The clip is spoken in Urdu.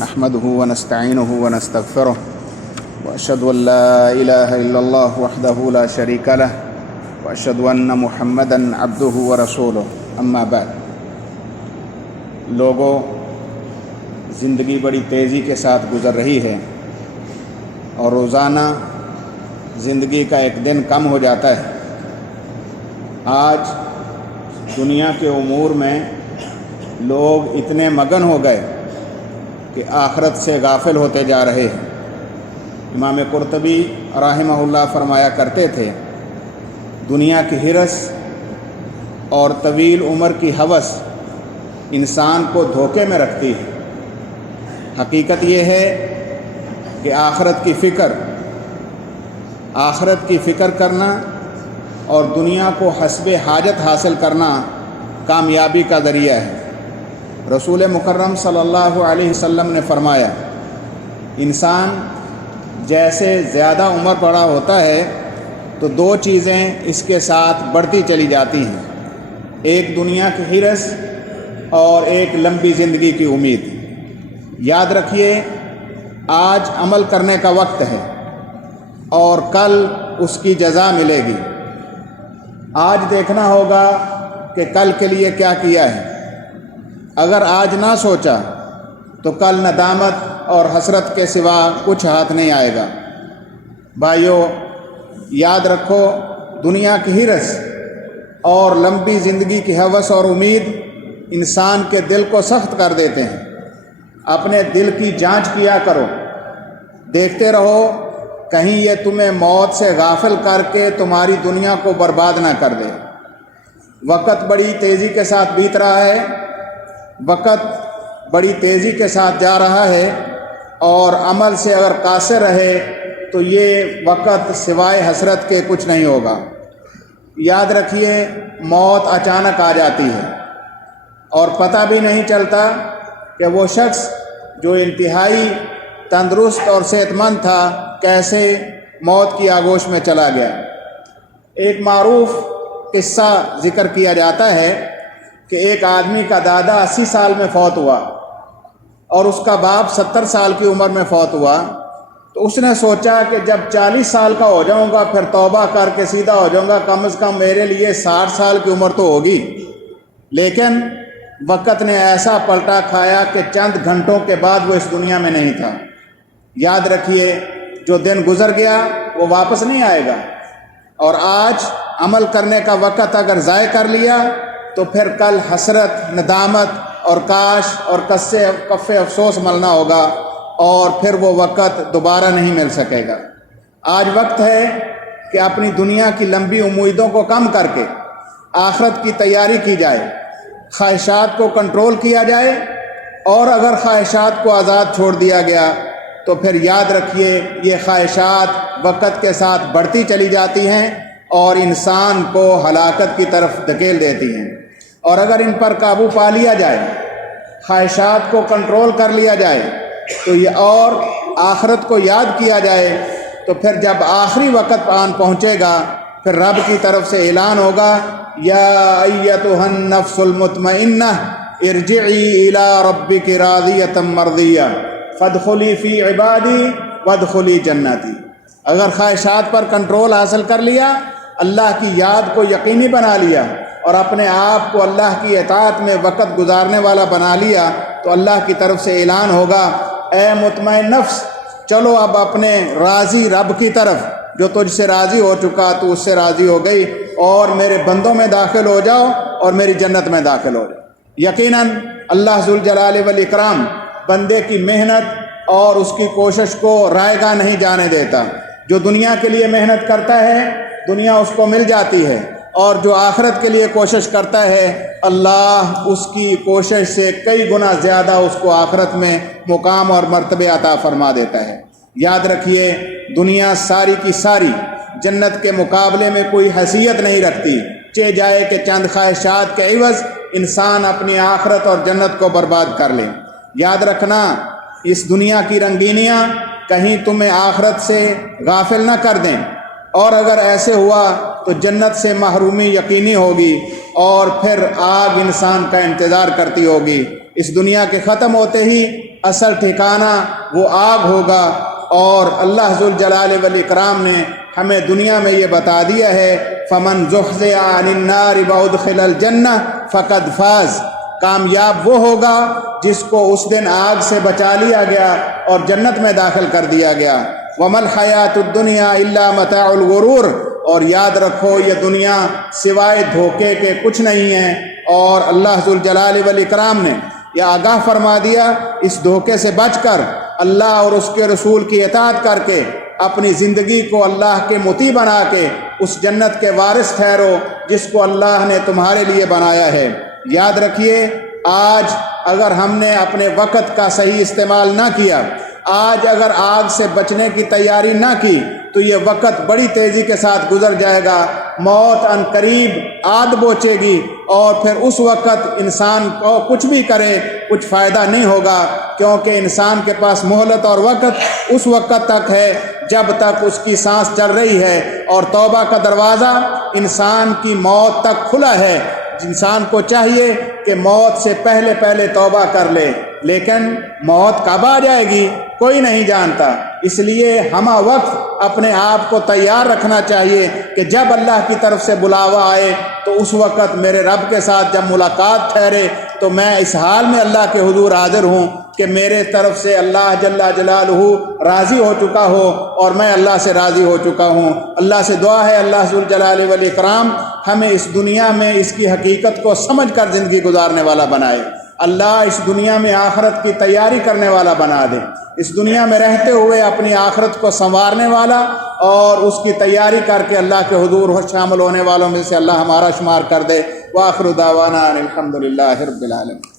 نحمده ونستعينه ونستغفره وأشهد أن لا إله إلا الله وحده لا شريك له وأشهد أن محمدا عبده ورسوله اما بعد۔ لوگوں، زندگی بڑی تیزی کے ساتھ گزر رہی ہے اور روزانہ زندگی کا ایک دن کم ہو جاتا ہے۔ آج دنیا کے امور میں لوگ اتنے مگن ہو گئے کہ آخرت سے غافل ہوتے جا رہے ہیں۔ امام قرطبی رحمہ اللہ فرمایا کرتے تھے، دنیا کی ہرس اور طویل عمر کی ہوس انسان کو دھوکے میں رکھتی ہے۔ حقیقت یہ ہے کہ آخرت کی فکر کرنا اور دنیا کو حسب حاجت حاصل کرنا کامیابی کا ذریعہ ہے۔ رسول مکرم صلی اللہ علیہ وسلم نے فرمایا، انسان جیسے زیادہ عمر بڑا ہوتا ہے تو دو چیزیں اس کے ساتھ بڑھتی چلی جاتی ہیں، ایک دنیا کی ہرس اور ایک لمبی زندگی کی امید۔ یاد رکھیے، آج عمل کرنے کا وقت ہے اور کل اس کی جزا ملے گی۔ آج دیکھنا ہوگا کہ کل کے لیے کیا کیا ہے۔ اگر آج نہ سوچا تو کل ندامت اور حسرت کے سوا کچھ ہاتھ نہیں آئے گا۔ بھائیو، یاد رکھو، دنیا کی ہرس اور لمبی زندگی کی ہوس اور امید انسان کے دل کو سخت کر دیتے ہیں۔ اپنے دل کی جانچ کیا کرو، دیکھتے رہو کہیں یہ تمہیں موت سے غافل کر کے تمہاری دنیا کو برباد نہ کر دے۔ وقت بڑی تیزی کے ساتھ بیت رہا ہے، وقت بڑی تیزی کے ساتھ جا رہا ہے اور عمل سے اگر قاصر رہے تو یہ وقت سوائے حسرت کے کچھ نہیں ہوگا۔ یاد رکھیے، موت اچانک آ جاتی ہے اور پتہ بھی نہیں چلتا کہ وہ شخص جو انتہائی تندرست اور صحت مند تھا کیسے موت کی آغوش میں چلا گیا۔ ایک معروف قصہ ذکر کیا جاتا ہے کہ ایک آدمی کا دادا 80 سال میں فوت ہوا اور اس کا باپ 70 سال کی عمر میں فوت ہوا، تو اس نے سوچا کہ جب 40 سال کا ہو جاؤں گا پھر توبہ کر کے سیدھا ہو جاؤں گا، کم از کم میرے لیے 60 سال کی عمر تو ہوگی۔ لیکن وقت نے ایسا پلٹا کھایا کہ چند گھنٹوں کے بعد وہ اس دنیا میں نہیں تھا۔ یاد رکھیے، جو دن گزر گیا وہ واپس نہیں آئے گا، اور آج عمل کرنے کا وقت اگر ضائع کر لیا تو پھر کل حسرت، ندامت اور کاش اور کف افسوس ملنا ہوگا اور پھر وہ وقت دوبارہ نہیں مل سکے گا۔ آج وقت ہے کہ اپنی دنیا کی لمبی امیدوں کو کم کر کے آخرت کی تیاری کی جائے، خواہشات کو کنٹرول کیا جائے، اور اگر خواہشات کو آزاد چھوڑ دیا گیا تو پھر یاد رکھیے یہ خواہشات وقت کے ساتھ بڑھتی چلی جاتی ہیں اور انسان کو ہلاکت کی طرف دھکیل دیتی ہیں۔ اور اگر ان پر قابو پا لیا جائے، خواہشات کو کنٹرول کر لیا جائے تو یہ اور آخرت کو یاد کیا جائے، تو پھر جب آخری وقت آن پہنچے گا پھر رب کی طرف سے اعلان ہوگا، یا ایتھا النفس المطمئنہ ارجعی الی ربک راضیۃ مرضیہ فادخلی فی عبادی وادخلی جنتی۔ اگر خواہشات پر کنٹرول حاصل کر لیا، اللہ کی یاد کو یقینی بنا لیا اور اپنے آپ کو اللہ کی اطاعت میں وقت گزارنے والا بنا لیا، تو اللہ کی طرف سے اعلان ہوگا، اے مطمئن نفس، چلو اب اپنے راضی رب کی طرف، جو تجھ سے راضی ہو چکا تو اس سے راضی ہو گئی، اور میرے بندوں میں داخل ہو جاؤ اور میری جنت میں داخل ہو جاؤ۔ یقیناً اللہ ذوالجلال والاکرام بندے کی محنت اور اس کی کوشش کو رائے گاہ نہیں جانے دیتا۔ جو دنیا کے لیے محنت کرتا ہے دنیا اس کو مل جاتی ہے، اور جو آخرت کے لیے کوشش کرتا ہے اللہ اس کی کوشش سے کئی گنا زیادہ اس کو آخرت میں مقام اور مرتبے عطا فرما دیتا ہے۔ یاد رکھیے، دنیا ساری کی ساری جنت کے مقابلے میں کوئی حیثیت نہیں رکھتی، چہ جائے کہ چند خواہشات کے عوض انسان اپنی آخرت اور جنت کو برباد کر لے۔ یاد رکھنا، اس دنیا کی رنگینیاں کہیں تمہیں آخرت سے غافل نہ کر دیں، اور اگر ایسے ہوا تو جنت سے محرومی یقینی ہوگی اور پھر آگ انسان کا انتظار کرتی ہوگی۔ اس دنیا کے ختم ہوتے ہی اصل ٹھکانہ وہ آگ ہوگا۔ اور اللہ ذوالجلال والاکرام نے ہمیں دنیا میں یہ بتا دیا ہے، فمن زحزح عن النار وادخل الجنہ فقد فاز، کامیاب وہ ہوگا جس کو اس دن آگ سے بچا لیا گیا اور جنت میں داخل کر دیا گیا۔ وما الحیات الدنیا الا متاع الغرور، اور یاد رکھو یہ دنیا سوائے دھوکے کے کچھ نہیں ہے۔ اور اللہ ذوالجلال والاکرام نے یہ آگاہ فرما دیا، اس دھوکے سے بچ کر اللہ اور اس کے رسول کی اطاعت کر کے اپنی زندگی کو اللہ کے مطیع بنا کے اس جنت کے وارث ٹھہرو جس کو اللہ نے تمہارے لیے بنایا ہے۔ یاد رکھیے، آج اگر ہم نے اپنے وقت کا صحیح استعمال نہ کیا، آج اگر آگ سے بچنے کی تیاری نہ کی، تو یہ وقت بڑی تیزی کے ساتھ گزر جائے گا۔ موت عن قریب آد بوچے گی، اور پھر اس وقت انسان کو کچھ بھی کرے کچھ فائدہ نہیں ہوگا، کیونکہ انسان کے پاس مہلت اور وقت اس وقت تک ہے جب تک اس کی سانس چل رہی ہے، اور توبہ کا دروازہ انسان کی موت تک کھلا ہے۔ انسان کو چاہیے کہ موت سے پہلے پہلے توبہ کر لے، لیکن موت کب آ جائے گی کوئی نہیں جانتا، اس لیے ہمہ وقت اپنے آپ کو تیار رکھنا چاہیے کہ جب اللہ کی طرف سے بلاوا آئے تو اس وقت میرے رب کے ساتھ جب ملاقات ٹھہرے تو میں اس حال میں اللہ کے حضور حاضر ہوں کہ میرے طرف سے اللہ جل جلالہ راضی ہو چکا ہو اور میں اللہ سے راضی ہو چکا ہوں۔ اللہ سے دعا ہے اللہ ذوالجلال والاکرام ہمیں اس دنیا میں اس کی حقیقت کو سمجھ کر زندگی گزارنے والا بنائے۔ اللہ اس دنیا میں آخرت کی تیاری کرنے والا بنا دے، اس دنیا میں رہتے ہوئے اپنی آخرت کو سنوارنے والا اور اس کی تیاری کر کے اللہ کے حضور شامل ہونے والوں میں سے اللہ ہمارا شمار کر دے۔ وآخر دعوانا ان الحمد للہ رب العالمین۔